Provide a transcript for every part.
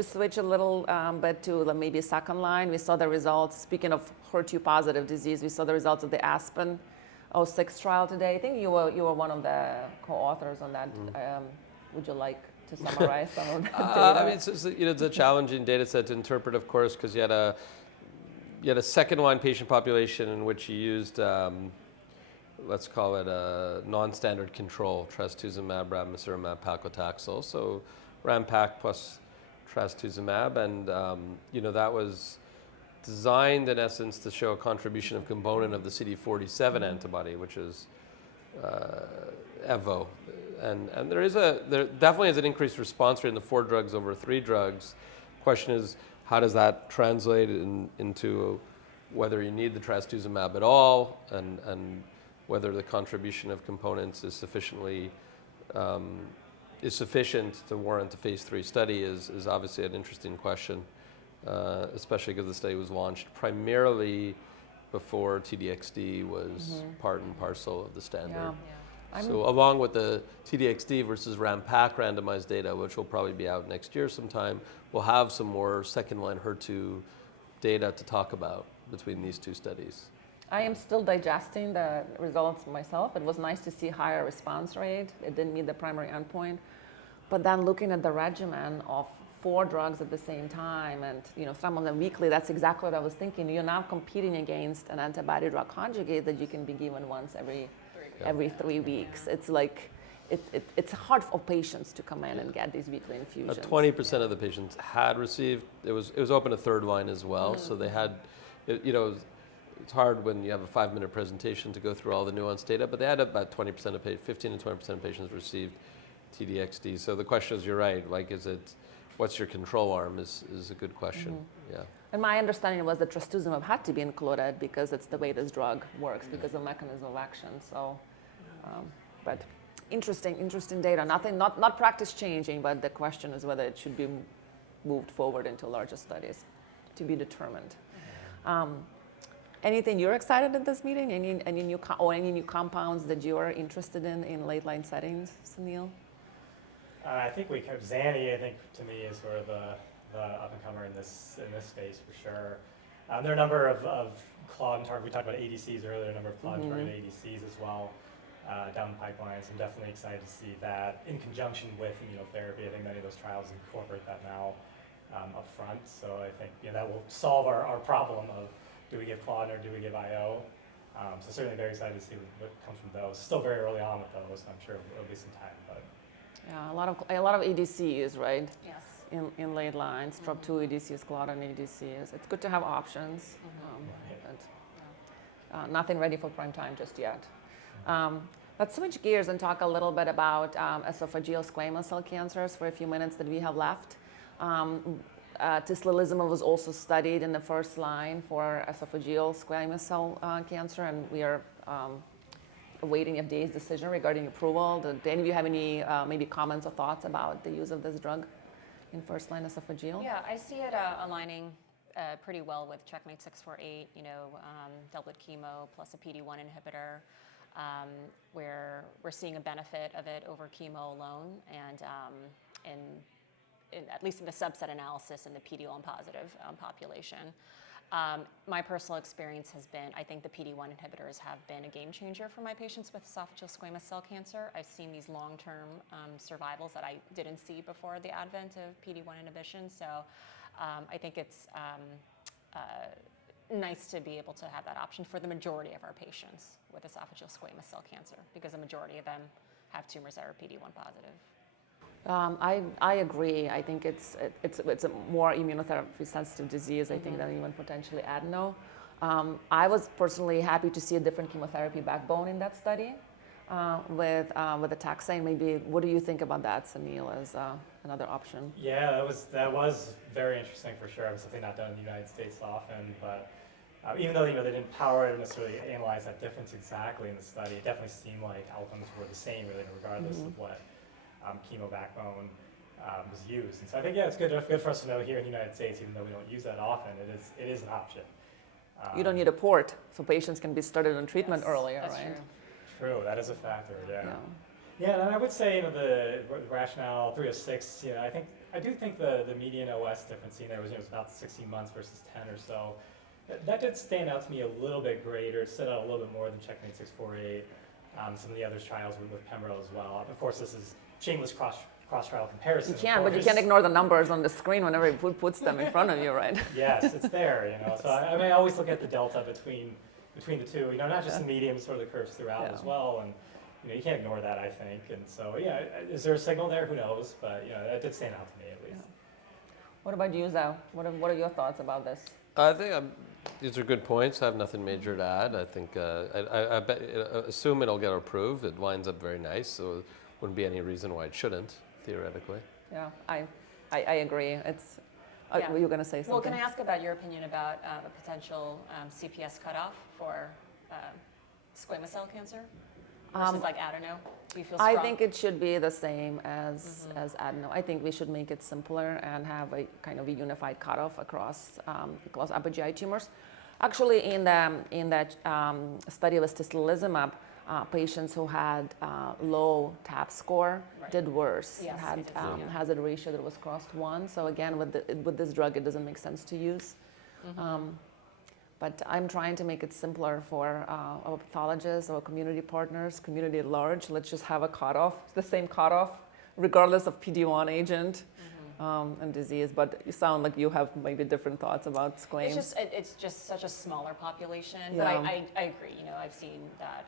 we switch a little bit to maybe second line? We saw the results, speaking of HER2 positive disease, we saw the results of the Aspen-06 trial today. I think you were one of the co-authors on that. Would you like to summarize some of that data? I mean, it's a challenging data set to interpret, of course, because you had a second-line patient population in which you used, let's call it a non-standard control, trastuzumab, ramucirumab, paclitaxel. So Rampac plus trastuzumab, and that was designed in essence to show a contribution of component of the CD47 antibody, which is Evo. And there definitely is an increased response rate in the 4 drugs over 3 drugs. Question is, how does that translate into whether you need the trastuzumab at all, and whether the contribution of components is sufficient to warrant a phase 3 study is obviously an interesting question, especially because the study was launched primarily before TDXD was part and parcel of the standard. Yeah. So along with the TDXD versus Rampac randomized data, which will probably be out next year sometime, we'll have some more second-line HER2 data to talk about between these 2 studies. I am still digesting the results myself. It was nice to see higher response rate. It didn't meet the primary endpoint. But then looking at the regimen of 4 drugs at the same time, and some of them weekly, that's exactly what I was thinking. You're now competing against an antibody-drug conjugate that you can be given once every 3 weeks. It's like, it's hard for patients to come in and get these weekly infusions. 20% of the patients had received, it was open to third line as well, so they had, it's hard when you have a 5-minute presentation to go through all the nuanced data, but they had about 20% of 15 to 20% of patients received TDXD. So the question is, you're right, like, what's your control arm is a good question, yeah. And my understanding was that trastuzumab had to be included because it's the way this drug works, because of mechanism of action. So, but interesting data. Not practice changing, but the question is whether it should be moved forward into larger studies to be determined. Anything you're excited at this meeting? Any new compounds that you are interested in late line settings, Suneel? I think Zani, I think to me is sort of the up and comer in this space for sure. There are a number of Claudin target. We talked about ADCs earlier. A number of Claudin targeted ADCs as well down the pipeline. So I'm definitely excited to see that in conjunction with immunotherapy. I think many of those trials incorporate that now up front. So I think that will solve our problem of, do we give Claudin or do we give IO? So certainly very excited to see what comes from those. Still very early on with those. I'm sure it'll be some time, but. Yeah, a lot of ADCs, right? Yes. In late lines, TROP2 ADCs, Claudin ADCs. It's good to have options, but nothing ready for prime time just yet. Let's switch gears and talk a little bit about esophageal squamous cell cancers for a few minutes that we have left. Tislelizumab was also studied in the first line for esophageal squamous cell cancer, and we are awaiting FDA's decision regarding approval. Do any of you have any maybe comments or thoughts about the use of this drug in first line esophageal? Yeah, I see it aligning pretty well with Checkmate 648, doublet chemo plus a PD-1 inhibitor, where we're seeing a benefit of it over chemo alone, and at least in the subset analysis in the PD-1 positive population. My personal experience has been, I think the PD-1 inhibitors have been a game changer for my patients with esophageal squamous cell cancer. I've seen these long-term survivals that I didn't see before the advent of PD-1 inhibition. So I think it's nice to be able to have that option for the majority of our patients with esophageal squamous cell cancer, because the majority of them have tumors that are PD-1 positive. I agree. I think it's a more immunotherapy sensitive disease, I think, than even potentially adeno. I was personally happy to see a different chemotherapy backbone in that study with the taxane. Maybe what do you think about that, Suneel, as another option? Yeah, that was very interesting for sure. It was something not done in the United States often, but even though they didn't power it and necessarily analyze that difference exactly in the study, it definitely seemed like outcomes were the same, really, regardless of what chemo backbone was used. And so I think, it's good for us to know here in the United States, even though we don't use that often, it is an option. You don't need a port, so patients can be started on treatment earlier, That's right? True, that is a factor, yeah. Yeah, and I would say, the rationale 306, I do think the median OS difference seen there was, was about 16 months versus 10 or so. That did stand out to me a little bit greater. It stood out a little bit more than Checkmate 648. Some of the other trials with Pembro as well. Of course, this is shameless cross-trial comparison. You can, but you can't ignore the numbers on the screen whenever he puts them in front of you, right? Yes, it's there, So I always look at the delta between the two, not just the median, but sort of the curves throughout as well. And you can't ignore that, I think. And so, is there a signal there? Who knows? But that did stand out to me at least. What about you, Zev? What are your thoughts about this? I think these are good points. I have nothing major to add. I think I bet, assume it'll get approved. It winds up very nice, so there wouldn't be any reason why it shouldn't, theoretically. Yeah, I agree. It's. Were you going to say something? Well, can I ask about your opinion about a potential CPS cutoff for squamous cell cancer versus like adeno? Do you feel strong? I think it should be the same as adeno. I think we should make it simpler and have a kind of a unified cutoff across upper GI tumors. Actually, in that study with tislelizumab, patients who had low TAP score did worse. Yes, had hazard ratio that was crossed 1. So again, with this drug, it doesn't make sense to use. But I'm trying to make it simpler for our pathologists, our community partners, community at large. Let's just have a cutoff, the same cutoff, regardless of PD-1 agent and disease. But you sound like you have maybe different thoughts about squamous. It's just such a smaller population. Yeah. But I agree. I've seen that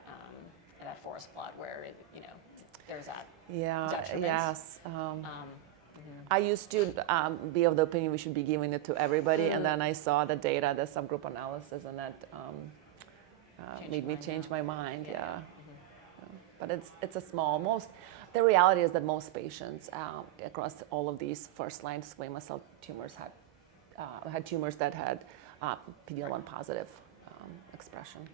in that forest plot where there's that detriment. Yes. I used to be of the opinion we should be giving it to everybody, and then I saw the data, the subgroup analysis, and that made me change my mind. Yeah. But it's a small. The reality is that most patients across all of these first-line squamous cell tumors had tumors that had PD-L1 positive expression.